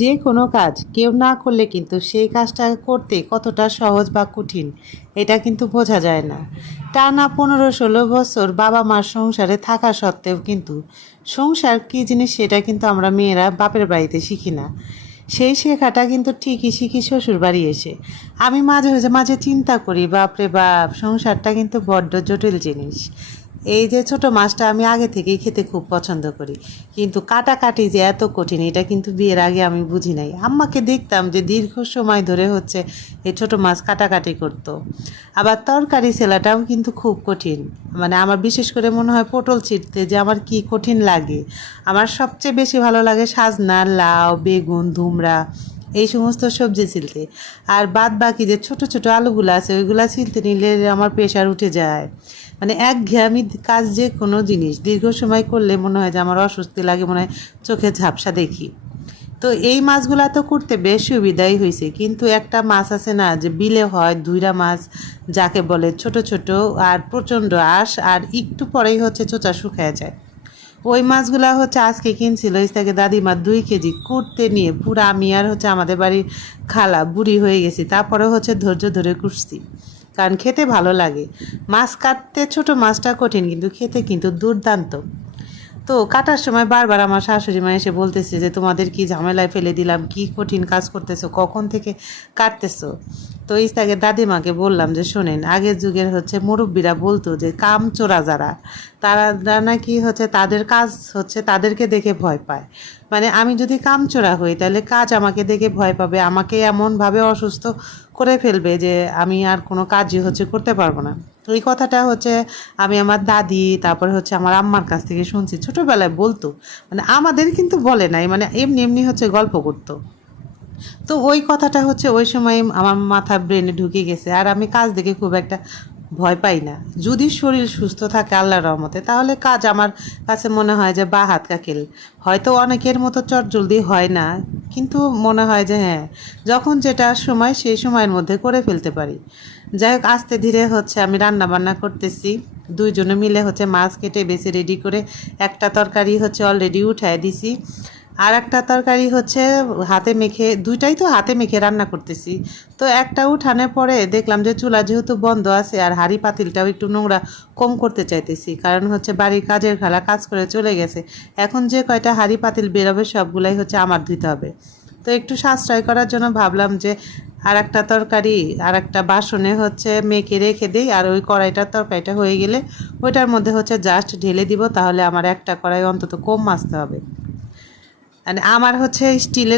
যে কোনো কাজ কেউ না করলে কিন্তু সেই কাজটা করতে কতটা সহজ বা কঠিন এটা কিন্তু বোঝা যায় না। টানা 15-16 বছর বাবা মার সংসারে থাকা সত্ত্বেও কিন্তু সংসার কী জিনিস সেটা কিন্তু আমরা মেয়েরা বাপের বাড়িতে শিখি না। সেই শেখাটা কিন্তু ঠিকই শিখি শ্বশুর বাড়ি এসে। আমি মাঝে মাঝে চিন্তা করি, বাপরে বাপ, সংসারটা কিন্তু বড্ড জটিল জিনিস। এই যে ছোট মাছটা আমি আগে থেকেই খেতে খুব পছন্দ করি, কিন্তু কাটাকাটি যে এত কঠিন এটা কিন্তু বিয়ের আগে আমি বুঝি নাই। আম্মাকে দেখতাম যে দীর্ঘ সময় ধরে হচ্ছে এই ছোট মাছ কাটাকাটি করতো। আবার তরকারি ছেলাটাও কিন্তু খুব কঠিন। মানে আমার বিশেষ করে মনে হয় পটল ছিঁড়তে যে আমার কি কঠিন লাগে। আমার সবচেয়ে বেশি ভালো লাগে সাজনা, লাউ, বেগুন, ধুমরা, এই সমস্ত সবজি ছিলতে। আর বাদ বাকি যে ছোট ছোট আলুগুলো আছে ওইগুলা ছিলতে নিলে আমার প্রেশার উঠে যায়। মানে একঘেয়েমি কাজ, যে কোনো জিনিস দীর্ঘ সময় করলে মনে হয় যে আমার অস্বস্তি লাগে, মনে হয় চোখে ঝাপসা দেখি। তো এই মাছগুলা তো করতে বেশ সুবিধাই হয়েছে, কিন্তু একটা মাছ আছে না যে বিলে হয়, ধুইরা মাছ যাকে বলে, ছোট ছোট আর প্রচণ্ড আঁশ, আর একটু পরেই হচ্ছে চোচা শুকায় যায়। ওই মাছগুলা হচ্ছে আজকে কিনছিল থেকে দাদিমা 2 কেজি কুটতে নিয়ে, পুরো আমি আর হচ্ছে আমাদের বাড়ির খালা বুড়ি হয়ে গেছি, তারপরে হচ্ছে ধৈর্য ধরে কুটছি, কারণ খেতে ভালো লাগে। মাছ কাটতে ছোট মাছটা কঠিন, কিন্তু খেতে কিন্তু দুর্দান্ত। তো কাটার সময় বারবার আমার শাশুড়ি মা এসে বলতেছে যে তোমাদের কি ঝামেলায় ফেলে দিলাম, কি কঠিন কাজ করতেছো, কখন থেকে কাটতেছো। তো ইস্তাকে দাদিমাকে বললাম যে শোনেন, আগের যুগের হচ্ছে মুরব্বীরা বলতো যে কাম চোরা যারা, তারা নাকি হচ্ছে তাদের কাজ হচ্ছে তাদেরকে দেখে ভয় পায়। মানে আমি যদি কামচোরা হই তাহলে কাজ আমাকে দেখে ভয় পাবে, আমাকে এমনভাবে অসুস্থ করে ফেলবে যে আমি আর কোনো কাজই হচ্ছে করতে পারবো না। এই কথাটা হচ্ছে আমি আমার দাদি, তারপরে হচ্ছে আমার আম্মার কাছ থেকে শুনছি, ছোটোবেলায় বলতো। মানে আমাদের কিন্তু বলে নাই, মানে এমনি এমনি হচ্ছে গল্প করতো। তো ওই কথাটা হচ্ছে ওই সময় আমার মাথা ব্রেনে ঢুকে গেছে, আর আমি কাজ দেখে খুব একটা ভয় পাই না। যদি শরীর সুস্থ থাকে আল্লাহর রহমতে, তাহলে কাজ আমার কাছে মনে হয় যে বা হাত কাকেল। হয়তো অনেকের মতো চটজলদি হয় না, কিন্তু মনে হয় যে হ্যাঁ, যখন যেটা সময় সেই সময়ের মধ্যে করে ফেলতে পারি। যাই হোক, আস্তে ধীরে হচ্ছে আমি রান্না বান্না করতেছি। দুইজনে মিলে হচ্ছে মাছ কেটে বেছে রেডি করে একটা তরকারি হচ্ছে অলরেডি উঠায় দিছি, আর একটা তরকারি হচ্ছে হাতে মেখে, দুইটাই তো হাতে মেখে রান্না করতেছি। তো একটা উঠানোর পরে দেখলাম যে চুলা যেহেতু বন্ধ আছে, আর হাঁড়ি পাতিলটাও একটু নোংরা কম করতে চাইতেছি, কারণ হচ্ছে বাড়ির কাজের খালা কাজ করে চলে গেছে। এখন যে কয়টা হাঁড়ি পাতিল বেরোবে সবগুলাই হচ্ছে আমার ধুতে হবে। তো একটু সাশ্রয় করার জন্য ভাবলাম যে আর একটা তরকারি আর একটা বাসনে হচ্ছে মেখে রেখে দিই, আর ওই কড়াইটার তরকারিটা হয়ে গেলে ওইটার মধ্যে হচ্ছে জাস্ট ঢেলে দিব, তাহলে আমার একটা কড়াই অন্তত কম মাজতে হবে। আর আমার হচ্ছে স্টিলের